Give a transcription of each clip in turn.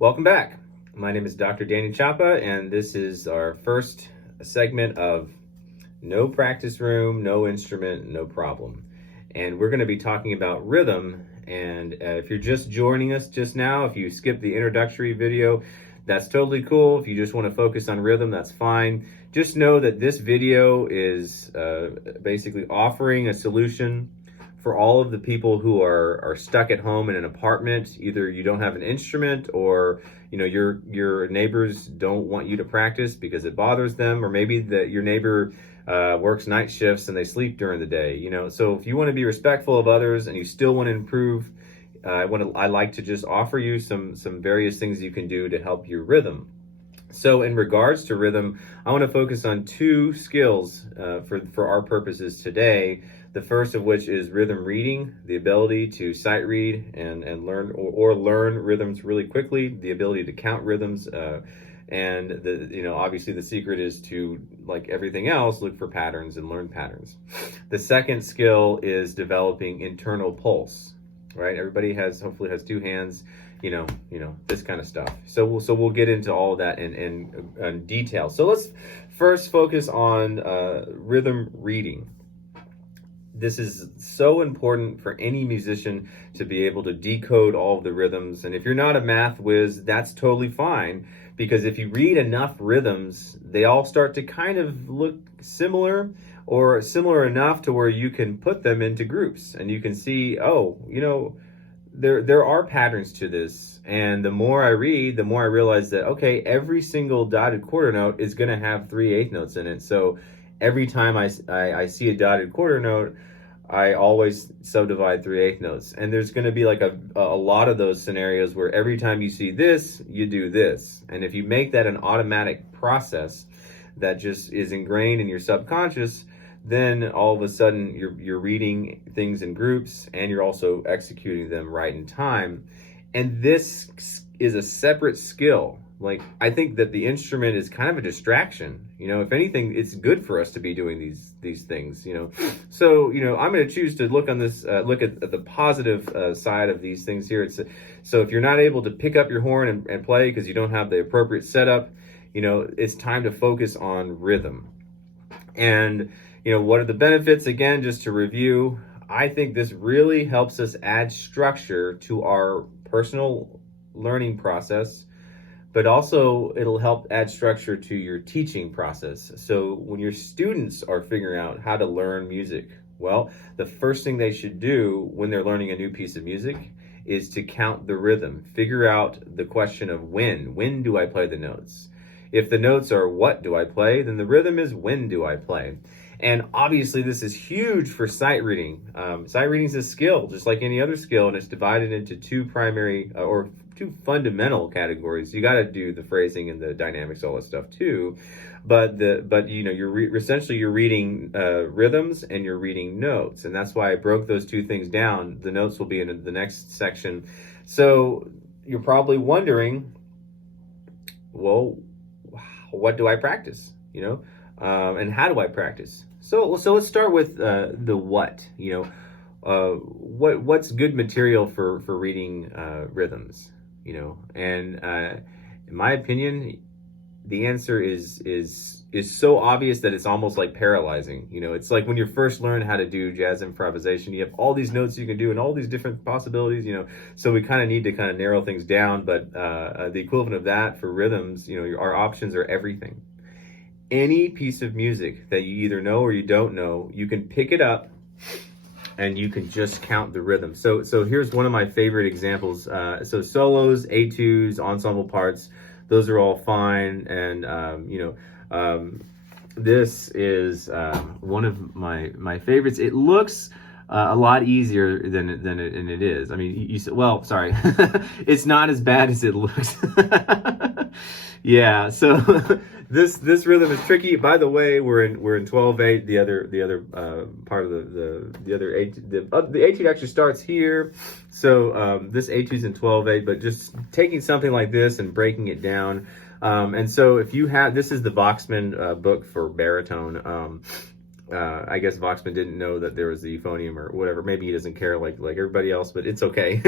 Welcome back. My name is Dr. Danny Chapa, and this is our first segment of No Practice Room, No Instrument, No Problem. And we're going to be talking about rhythm. And if you're just joining us just now, if you skipped the introductory video, that's totally cool. If you just want to focus on rhythm, that's fine. Just know that this video is basically offering a solution for all of the people who are stuck at home in an apartment. Either you don't have an instrument, or your neighbors don't want you to practice because it bothers them, or maybe that your neighbor works night shifts and they sleep during the day. So if you want to be respectful of others and you still want to improve, I like to just offer you some various things you can do to help your rhythm. So in regards to rhythm, I want to focus on two skills for our purposes today. The first of which is rhythm reading, the ability to sight read and learn or learn rhythms really quickly, the ability to count rhythms, and obviously the secret is to, like everything else, look for patterns and learn patterns. The second skill is developing internal pulse. Right? Everybody hopefully has two hands. This kind of stuff. So we'll get into all of that in detail. So let's first focus on rhythm reading. This is so important for any musician to be able to decode all of the rhythms. And if you're not a math whiz, that's totally fine, because if you read enough rhythms, they all start to kind of look similar, or similar enough to where you can put them into groups and you can see, there are patterns to this. And the more I read, the more I realize that, okay, every single dotted quarter note is going to have 3 eighth notes in it. So every time I see a dotted quarter note, I always subdivide 3 eighth notes. And there's going to be like a lot of those scenarios where every time you see this, you do this. And if you make that an automatic process that just is ingrained in your subconscious, then all of a sudden you're reading things in groups and you're also executing them right in time. And this is a separate skill. Like, I think that the instrument is kind of a distraction. If anything, it's good for us to be doing these things. So I'm going to choose to look at the positive side of these things here. So if you're not able to pick up your horn and play because you don't have the appropriate setup, it's time to focus on rhythm. And what are the benefits? Again, just to review, I think this really helps us add structure to our personal learning process, but also it'll help add structure to your teaching process. So when your students are figuring out how to learn music, well, the first thing they should do when they're learning a new piece of music is to count the rhythm. Figure out the question of when do I play the notes? If the notes are what do I play, then the rhythm is when do I play? And obviously this is huge for sight reading. Sight reading is a skill, just like any other skill, and it's divided into two primary or two fundamental categories. You got to do the phrasing and the dynamics, all that stuff too. But essentially you're reading rhythms and you're reading notes, and that's why I broke those two things down. The notes will be in the next section. So you're probably wondering, well, what do I practice? And how do I practice? So let's start with the what. What's good material for reading rhythms? And in my opinion, the answer is so obvious that it's almost like paralyzing. It's like when you first learn how to do jazz improvisation, you have all these notes you can do and all these different possibilities. So we kind of need to kind of narrow things down. But the equivalent of that for rhythms, our options are everything. Any piece of music that you either know or you don't know, you can pick it up and you can just count the rhythm. So here's one of my favorite examples. So solos, etudes, ensemble parts, those are all fine. And this is one of my favorites. It looks a lot easier than it is. I mean, sorry, it's not as bad as it looks. Yeah. So this rhythm is tricky. By the way, we're in 12/8. The other part of the other the etude actually starts here. So this etude's in 12/8. But just taking something like this and breaking it down. And so if you have, this is the Voxman book for baritone. I guess Voxman didn't know that there was the euphonium or whatever. Maybe he doesn't care like everybody else, but it's okay.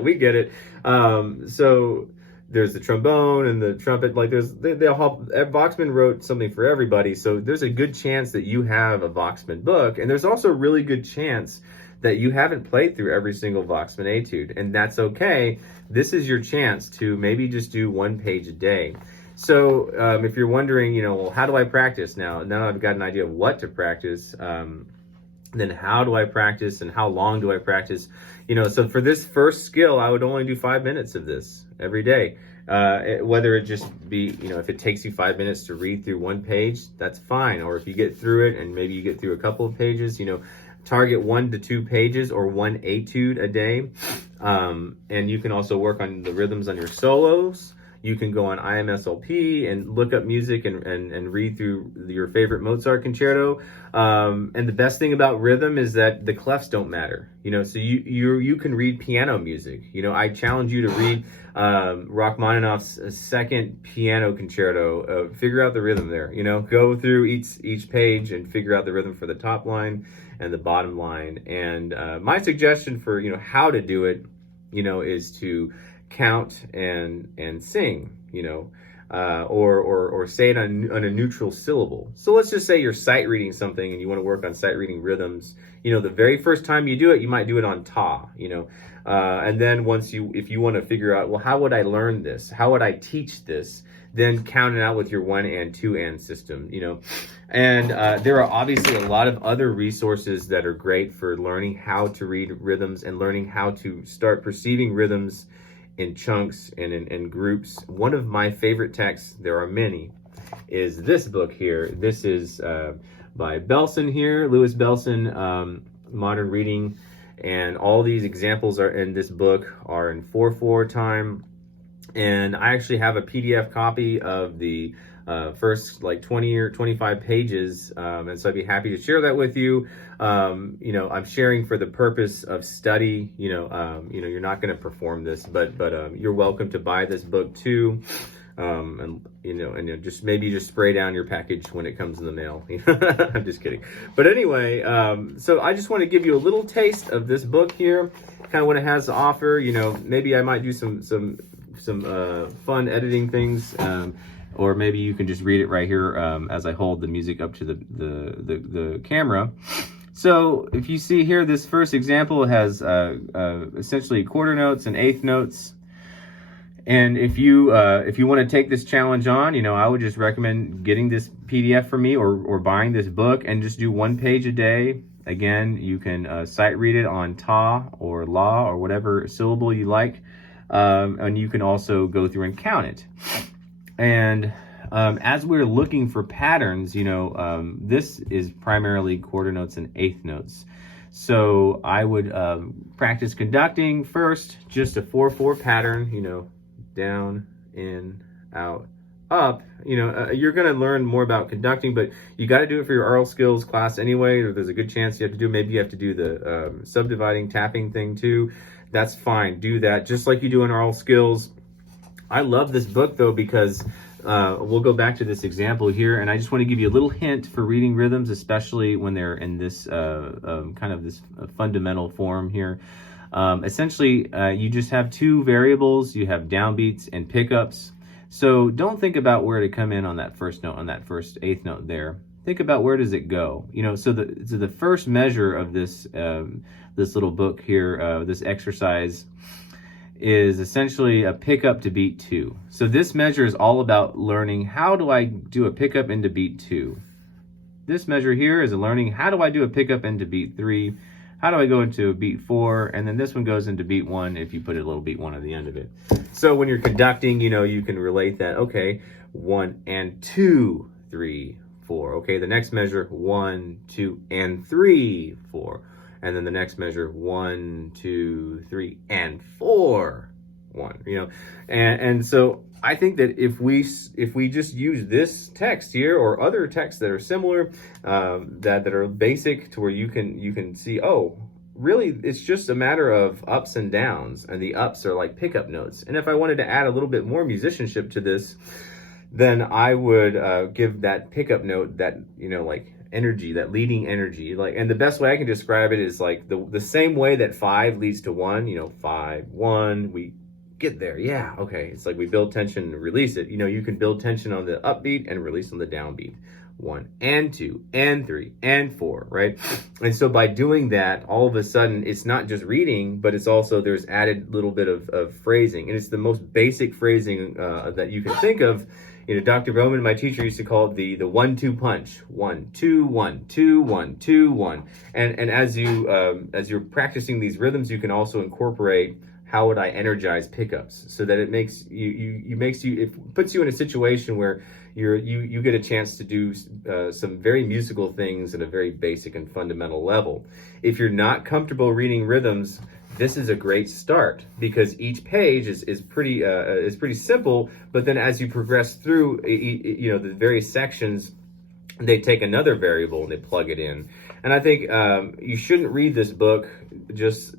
We get it. So there's the trombone and the trumpet. Like they all, Voxman wrote something for everybody. So there's a good chance that you have a Voxman book, and there's also a really good chance that you haven't played through every single Voxman etude, and that's okay. This is your chance to maybe just do 1 page a day. So if you're wondering, well, how do I practice now? Now I've got an idea of what to practice. Then how do I practice, and how long do I practice? So for this first skill, I would only do 5 minutes of this every day. Whether it just be, if it takes you 5 minutes to read through 1 page, that's fine. Or if you get through it and maybe you get through a couple of pages, target 1 to 2 pages or 1 etude a day. And you can also work on the rhythms on your solos. You can go on IMSLP and look up music and read through your favorite Mozart concerto. And the best thing about rhythm is that the clefs don't matter. So you can read piano music. I challenge you to read Rachmaninoff's second piano concerto. Figure out the rhythm there. Go through each page and figure out the rhythm for the top line and the bottom line. And my suggestion for how to do it, is to count and sing, or say it on a neutral syllable. So let's just say you're sight reading something and you want to work on sight reading rhythms. The very first time you do it, you might do it on ta, and then if you want to figure out, well, how would I learn this? How would I teach this? Then count it out with your 1 and 2 and system, And there are obviously a lot of other resources that are great for learning how to read rhythms and learning how to start perceiving rhythms in chunks and in groups. One of my favorite texts, there are many, is this book here. This is by Belson here, Louis Belson, Modern Reading. And all these examples are in this book are in 4/4 time. And I actually have a PDF copy of the first 20 or 25 pages, and so I'd be happy to share that with you. I'm sharing for the purpose of study. You're not going to perform this, but you're welcome to buy this book too. And just maybe just spray down your package when it comes in the mail. I'm just kidding. But anyway, so I just want to give you a little taste of this book here, kind of what it has to offer. Maybe I might do some fun editing things. Or maybe you can just read it right here as I hold the music up to the camera. So if you see here, this first example has essentially quarter notes and eighth notes. And if you want to take this challenge on, I would just recommend getting this PDF for me or buying this book and just do 1 page a day. Again, you can sight read it on ta or la or whatever syllable you like. And you can also go through and count it. And as we're looking for patterns, this is primarily quarter notes and eighth notes. So I would practice conducting first, just a 4/4 pattern, down, in, out, up. You're going to learn more about conducting, but you got to do it for your oral skills class anyway, or there's a good chance you have to do, maybe you have to do the subdividing, tapping thing too. That's fine. Do that just like you do in oral skills. I love this book though because we'll go back to this example here, and I just want to give you a little hint for reading rhythms, especially when they're in this kind of this fundamental form here. Essentially, you just have 2 variables. You have downbeats and pickups. So don't think about where to come in on that first note, on that first eighth note there. Think about where does it go. So the first measure of this this little book here, this exercise, is essentially a pickup to beat 2. So this measure is all about learning how do I do a pickup into beat 2. This measure here is learning how do I do a pickup into beat 3. How do I go into a beat 4? And then this one goes into beat 1 if you put a little beat 1 at the end of it. So when you're conducting, you can relate that, okay, 1 and 2, 3, 4. Okay, the next measure, 1, 2, and 3, 4. And then the next measure, 1, 2, 3, and 4, 1. And so I think that if we just use this text here or other texts that are similar, that are basic to where you can see, oh, really, it's just a matter of ups and downs, and the ups are like pickup notes. And if I wanted to add a little bit more musicianship to this, then I would give that pickup note that like energy, that leading energy. And the best way I can describe it is like the same way that 5 leads to 1, 5, 1, we get there. Yeah, okay. It's like we build tension and release it. You can build tension on the upbeat and release on the downbeat. 1 and 2 and 3 and 4, right? And so by doing that, all of a sudden it's not just reading, but it's also there's added little bit of phrasing, and it's the most basic phrasing that you can think of. Dr. Bowman, my teacher, used to call it the 1-2 punch. 1 2 1 2 1 2 1. And as you're practicing these rhythms, you can also incorporate how would I energize pickups, so that it makes it puts you in a situation where you get a chance to do some very musical things at a very basic and fundamental level. If you're not comfortable reading rhythms, this is a great start, because each page is pretty simple. But then as you progress through, the various sections, they take another variable and they plug it in. And I think you shouldn't read this book just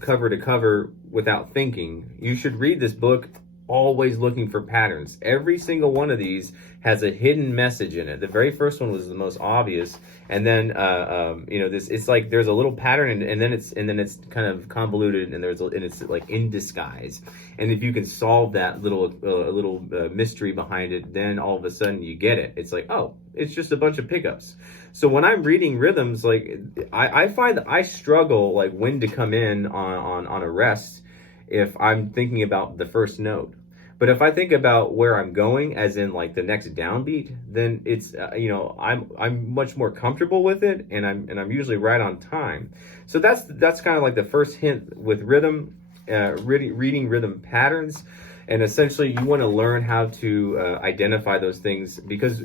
cover to cover without thinking. You should read this book always looking for patterns. Every single one of these has a hidden message in it. The very first one was the most obvious, and then it's like there's a little pattern, and then it's kind of convoluted, and it's like in disguise. And if you can solve that little mystery behind it, then all of a sudden you get it. It's like, oh, it's just a bunch of pickups. So when I'm reading rhythms, like I find that I struggle like when to come in on a rest if I'm thinking about the first note. But if I think about where I'm going, as in like the next downbeat, then it's I'm much more comfortable with it, and I'm usually right on time. So that's kind of like the first hint with rhythm, reading rhythm patterns. And essentially, you want to learn how to identify those things, because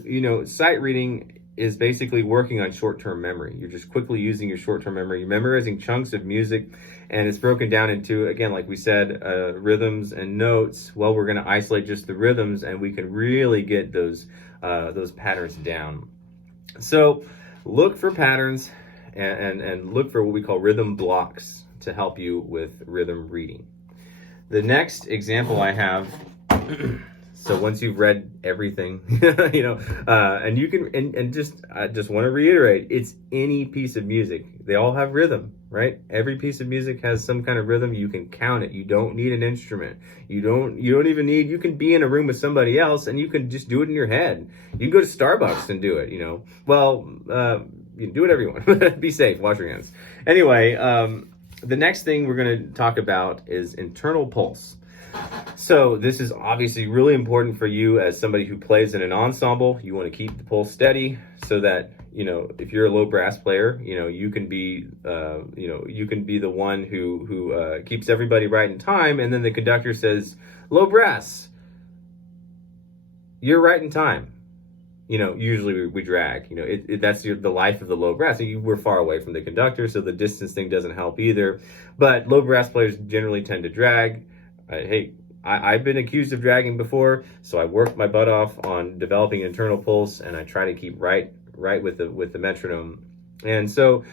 sight reading is basically working on short-term memory. You're just quickly using your short-term memory. You're memorizing chunks of music, and it's broken down into, again, like we said, rhythms and notes. Well, we're going to isolate just the rhythms, and we can really get those patterns down. So look for patterns and look for what we call rhythm blocks to help you with rhythm reading. The next example I have, so once you've read everything, and you can, and I just want to reiterate, it's any piece of music. They all have rhythm, right? Every piece of music has some kind of rhythm. You can count it. You don't need an instrument. You don't even need, you can be in a room with somebody else and you can just do it in your head. You can go to Starbucks and do it, Well, you can do whatever you want. Be safe. Wash your hands. Anyway, the next thing we're going to talk about is internal pulse. So this is obviously really important for you as somebody who plays in an ensemble. You want to keep the pulse steady so that, if you're a low brass player, you can be the one who keeps everybody right in time. And then the conductor says, low brass, you're right in time. Usually we drag, that's the life of the low brass. We're far away from the conductor, so the distance thing doesn't help either. But low brass players generally tend to drag. I've been accused of dragging before, so I worked my butt off on developing internal pulse, and I try to keep right with the metronome. And so,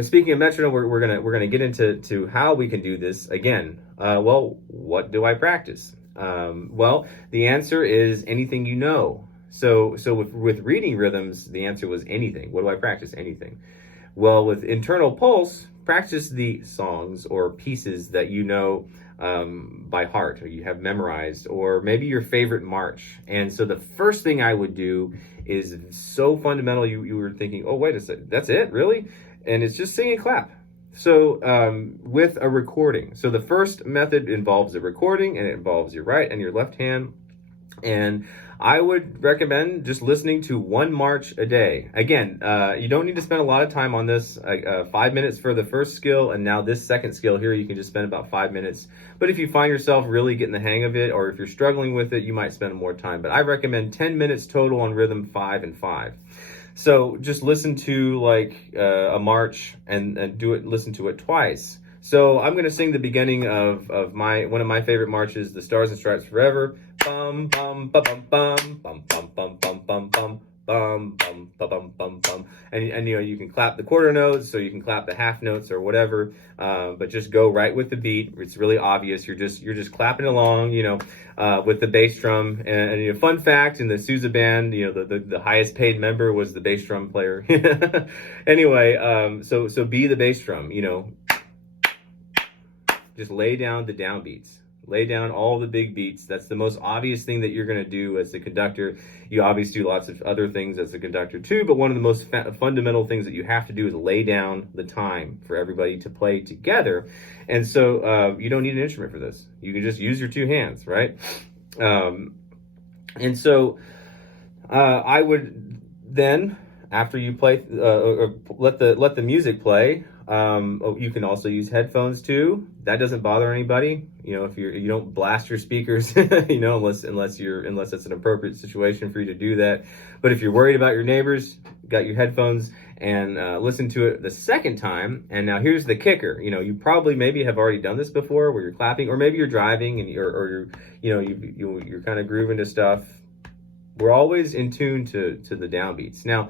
speaking of metronome, we're gonna get into how we can do this again. Well, what do I practice? Well, the answer is anything you know. So with reading rhythms, the answer was anything. What do I practice? Anything. Well, with internal pulse, practice the songs or pieces that you know by heart, or you have memorized, or maybe your favorite march. And so the first thing I would do is so fundamental. You were thinking, oh, wait a second, that's it, really? And it's just sing and clap. So with a recording. So the first method involves a recording, and it involves your right and your left hand. And I would recommend just listening to one march a day. Again, you don't need to spend a lot of time on this. 5 minutes for the first skill, and now this second skill here, you can just spend about 5 minutes. But if you find yourself really getting the hang of it, or if you're struggling with it, you might spend more time. But I recommend 10 minutes total on rhythm 5 and 5. So just listen to like a march and listen to it twice. So I'm going to sing the beginning of one of my favorite marches, the Stars and Stripes Forever. Bum bum ba bum bum bum bum bum bum bum bum bum bum ba bum bum bum. And you can clap the quarter notes, so you can clap the half notes or whatever. But just go right with the beat. It's really obvious. You're just clapping along, with the bass drum. And fun fact, in the Sousa band, the highest paid member was the bass drum player. Anyway, so be the bass drum, just lay down the downbeats. Lay down all the big beats. That's the most obvious thing that you're going to do as the conductor. You obviously do lots of other things as a conductor too, but one of the most fundamental things that you have to do is lay down the time for everybody to play together. And so you don't need an instrument for this. You can just use your two hands, right? And so I would then, after you play, or let the music play. You can also use headphones too. That doesn't bother anybody. You know, if you don't blast your speakers, you know, unless it's an appropriate situation for you to do that. But if you're worried about your neighbors, got your headphones and listen to it the second time. And now here's the kicker. You know, you probably maybe have already done this before, where you're clapping, or maybe you're driving and you're kind of grooving to stuff. We're always in tune to the downbeats. Now,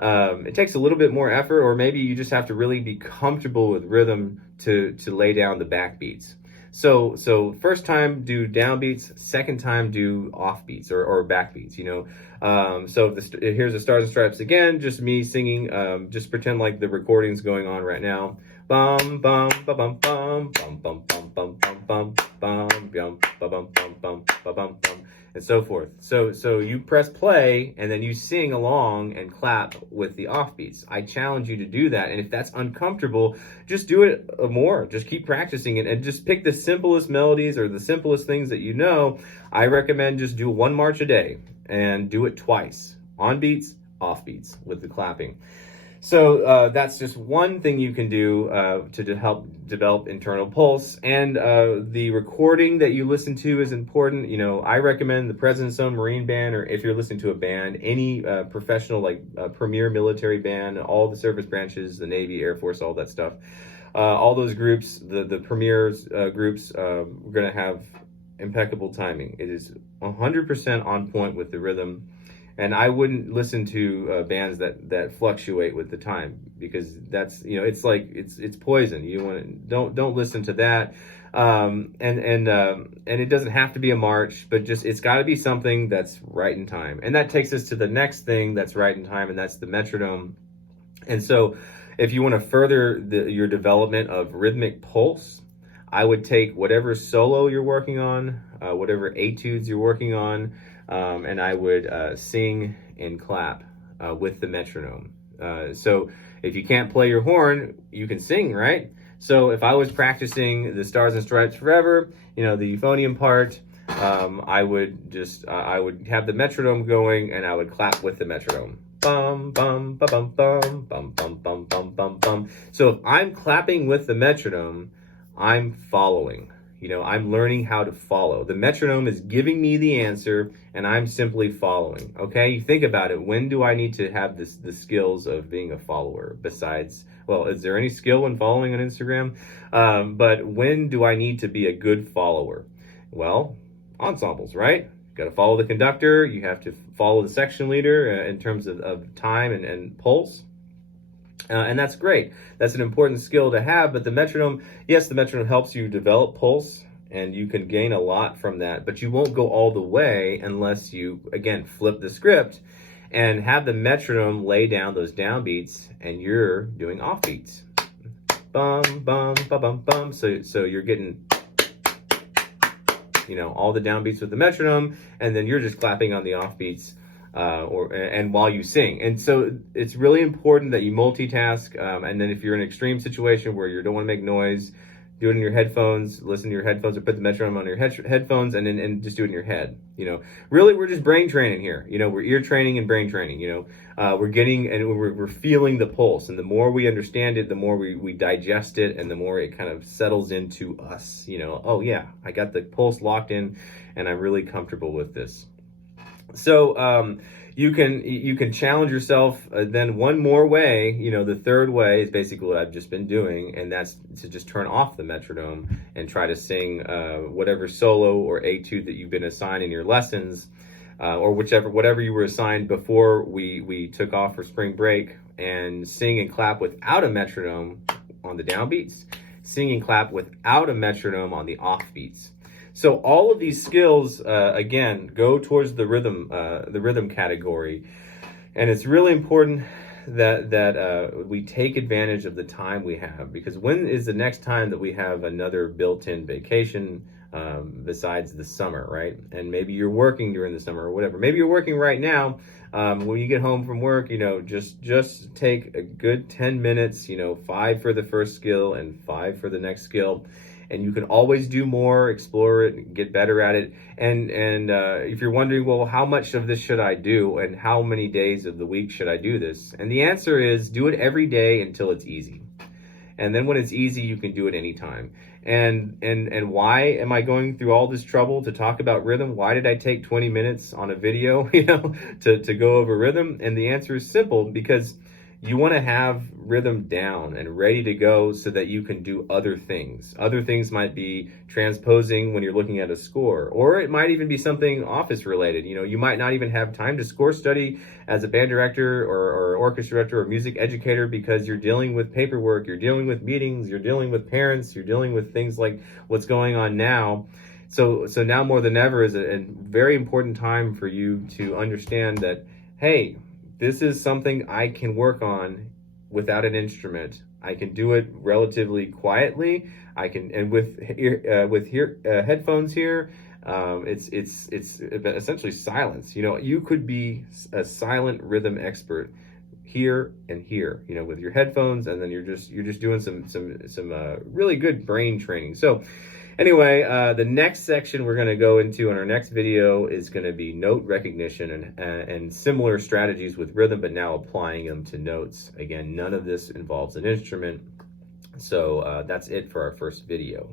it takes a little bit more effort, or maybe you just have to really be comfortable with rhythm to lay down the backbeats. So first time do downbeats, second time do offbeats or backbeats, you know. So here's the Stars and Stripes again, just me singing, just pretend like the recording's going on right now. Bum bum ba bum bum bum bum bum bum bum bum bum bum bum bum bum bum, and so forth. So you press play and then you sing along and clap with the offbeats. I challenge you to do that, and if that's uncomfortable, just do it more. Just keep practicing it and just pick the simplest melodies or the simplest things that you know. I recommend just do one march a day and do it twice, on beats, off beats with the clapping. So that's just one thing you can do to help develop internal pulse. And the recording that you listen to is important. You know, I recommend the President's Own Marine Band, or if you're listening to a band, any professional, like premier military band, all the service branches, the Navy, Air Force, all that stuff. All those groups, the premier groups, we're going to have impeccable timing. It is 100% on point with the rhythm. And I wouldn't listen to bands that fluctuate with the time, because that's, you know, it's like it's poison. You want to don't listen to that. And it doesn't have to be a march, but just it's got to be something that's right in time. And that takes us to the next thing that's right in time, and that's the metronome. And so, if you want to further your development of rhythmic pulse, I would take whatever solo you're working on, whatever etudes you're working on. And I would sing and clap with the metronome. So if you can't play your horn, you can sing, right? So if I was practicing the Stars and Stripes Forever, you know, the euphonium part, I would have the metronome going, and I would clap with the metronome. Bum bum ba bum bum bum bum bum bum bum bum. So if I'm clapping with the metronome, I'm following. You know, I'm learning how to follow. The metronome is giving me the answer, and I'm simply following. Okay, you think about it. When do I need to have the skills of being a follower? Besides, well, is there any skill in following on Instagram? But when do I need to be a good follower? Well, ensembles, right? You got to follow the conductor. You have to follow the section leader in terms of time and pulse. And that's great. That's an important skill to have. But the metronome, yes, the metronome helps you develop pulse, and you can gain a lot from that. But you won't go all the way unless you, again, flip the script and have the metronome lay down those downbeats, and you're doing offbeats. Bum, bum, ba bum, bum. So you're getting, you know, all the downbeats with the metronome, and then you're just clapping on the offbeats. And while you sing. And so it's really important that you multitask. And then if you're in an extreme situation where you don't want to make noise, do it in your headphones, listen to your headphones, or put the metronome on your headphones, and just do it in your head. You know, really, we're just brain training here. You know, we're ear training and brain training. You know, we're feeling the pulse, and the more we understand it, the more we digest it, and the more it kind of settles into us. You know, oh yeah, I got the pulse locked in, and I'm really comfortable with this. So you can challenge yourself then one more way. You know, the third way is basically what I've just been doing, and that's to just turn off the metronome and try to sing whatever solo or etude that you've been assigned in your lessons, or whatever you were assigned before we took off for spring break, and sing and clap without a metronome on the downbeats, sing and clap without a metronome on the offbeats. So all of these skills, again, go towards the rhythm category, and it's really important that we take advantage of the time we have, because when is the next time that we have another built-in vacation, besides the summer, right? And maybe you're working during the summer or whatever. Maybe you're working right now. When you get home from work, just take a good 10 minutes, 5 for the first skill and 5 for the next skill. And you can always do more, explore it, get better at it. And if you're wondering, well, how much of this should I do, and how many days of the week should I do this? And the answer is, do it every day until it's easy. And then when it's easy, you can do it anytime. And why am I going through all this trouble to talk about rhythm? Why did I take 20 minutes on a video, to go over rhythm? And the answer is simple, because you want to have rhythm down and ready to go so that you can do other things. Other things might be transposing when you're looking at a score, or it might even be something office related. You might not even have time to score study as a band director or orchestra director or music educator, because you're dealing with paperwork, you're dealing with meetings, you're dealing with parents, you're dealing with things like what's going on now. So now more than ever is a very important time for you to understand that, hey, this is something I can work on without an instrument. I can do it relatively quietly. I can, and with headphones here, it's essentially silence. You could be a silent rhythm expert here and here, with your headphones, and then you're just doing some really good brain training. So anyway, the next section we're going to go into in our next video is going to be note recognition and similar strategies with rhythm, but now applying them to notes. Again, none of this involves an instrument. So that's it for our first video.